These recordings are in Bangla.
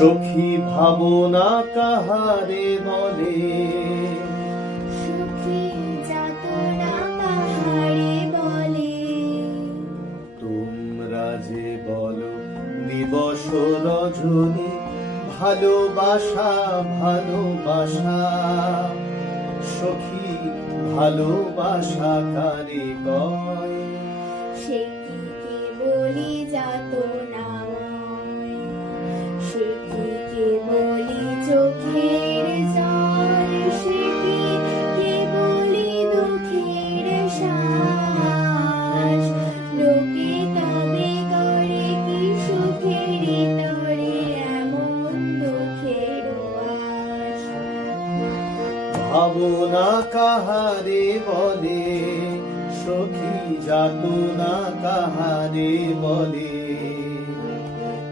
সখী ভাবনা কাহারে বলে, সুখী যাতনা কাহারে বলে। তোমরা যে বলো দিবস রজনী, ভালোবাসা ভালোবাসা। সখী ভালোবাসা কারে কয়, সে কি কেবলি যাতনাময়, সে কি কেবলি চোখের জল, সে কি কেবলি দুঃখের শ্বাস। লোকে তবে করে কি সুখের তরে এমন দুঃখের আশ। ভাবনা কাহারে বলে, সখী যাতনা কাহারে বলে।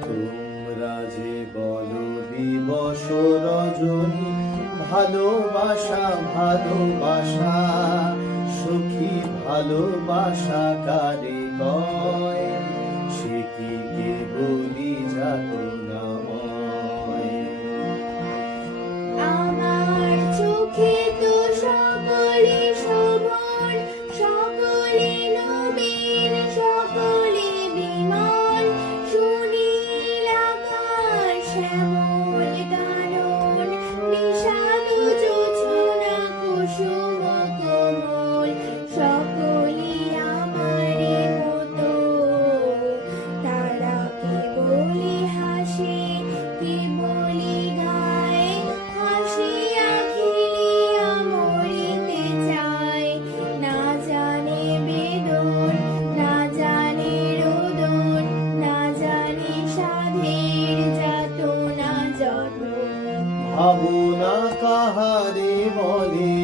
তোমরা যে বলো দিবস রজনী, ভালোবাসা ভালোবাসা। সখী ভালোবাসা কারে কয়, সে কি কেবলি যাতনাময়। আমার চোখে তো সকলে শোভন, সকলে নবীন, সকলে বিমল। সুনীল আকাশ শ্যামল কানন, বিষাদ জোছনা কুসুম কোমল। সকলে আমারে মতো, তারা কেবলি হাসে কেবলি গায়। হাসিয়া খেলিয়া মরিতে চায়, না জানে বেদন, না জানে রোদন, না জানে সাধের যাতনা যত। ভাবনা কাহারে বলে,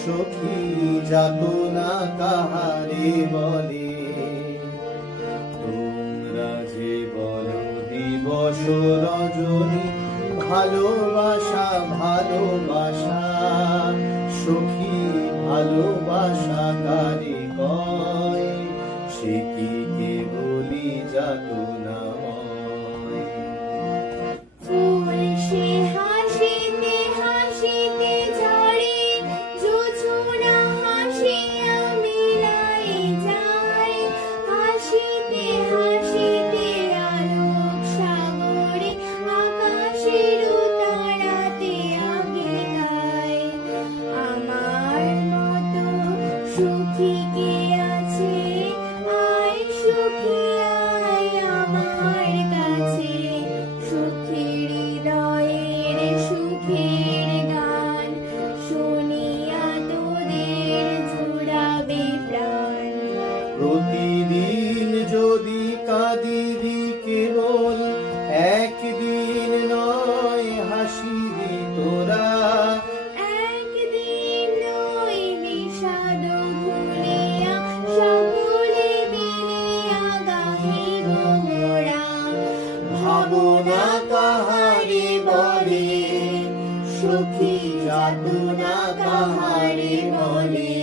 সখী যাতনা কাহারে বলে। তোমরা যে বলো দিবস রজনী, ভালোবাসা ভালোবাসা। সখী ভালোবাসা কারে কয়, সে কি কেবলি যাতনাময়। ফুল সে হাসিতে হাসিতে ঝরে, জোছনা হাসিয়া মিলাই যায়। হাসিতে হাসিতে আলোক সাগরে, আকাশের তারাতে আগে গায়। আমার মতো সুখী কে আছে, আয় সুখী আয় আমার কাছে। সুখের হৃদয়ের সুখের গান, শুনিয়া তোদের জুড়াবে প্রাণ। প্রতিদিন যদি কাঁদিবি কেবল, একদিন নয় হাসিবি তোরা। একদিন নয় বিষাদ ভুলিয়া, সকলে মিলিয়া গাহিব মোরা। ভাবনা কাহারে বলে, সখী যাতনা কাহারে বলে।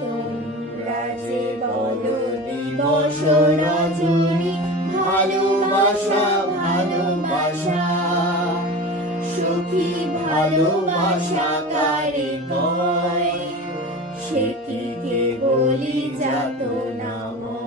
তোমরা যে বলো দিবস রজনী, ভালোবাসা ভালোবাসা। সখী ভালোবাসা কারে কয়, সে কি কেবলি যাতনাময়।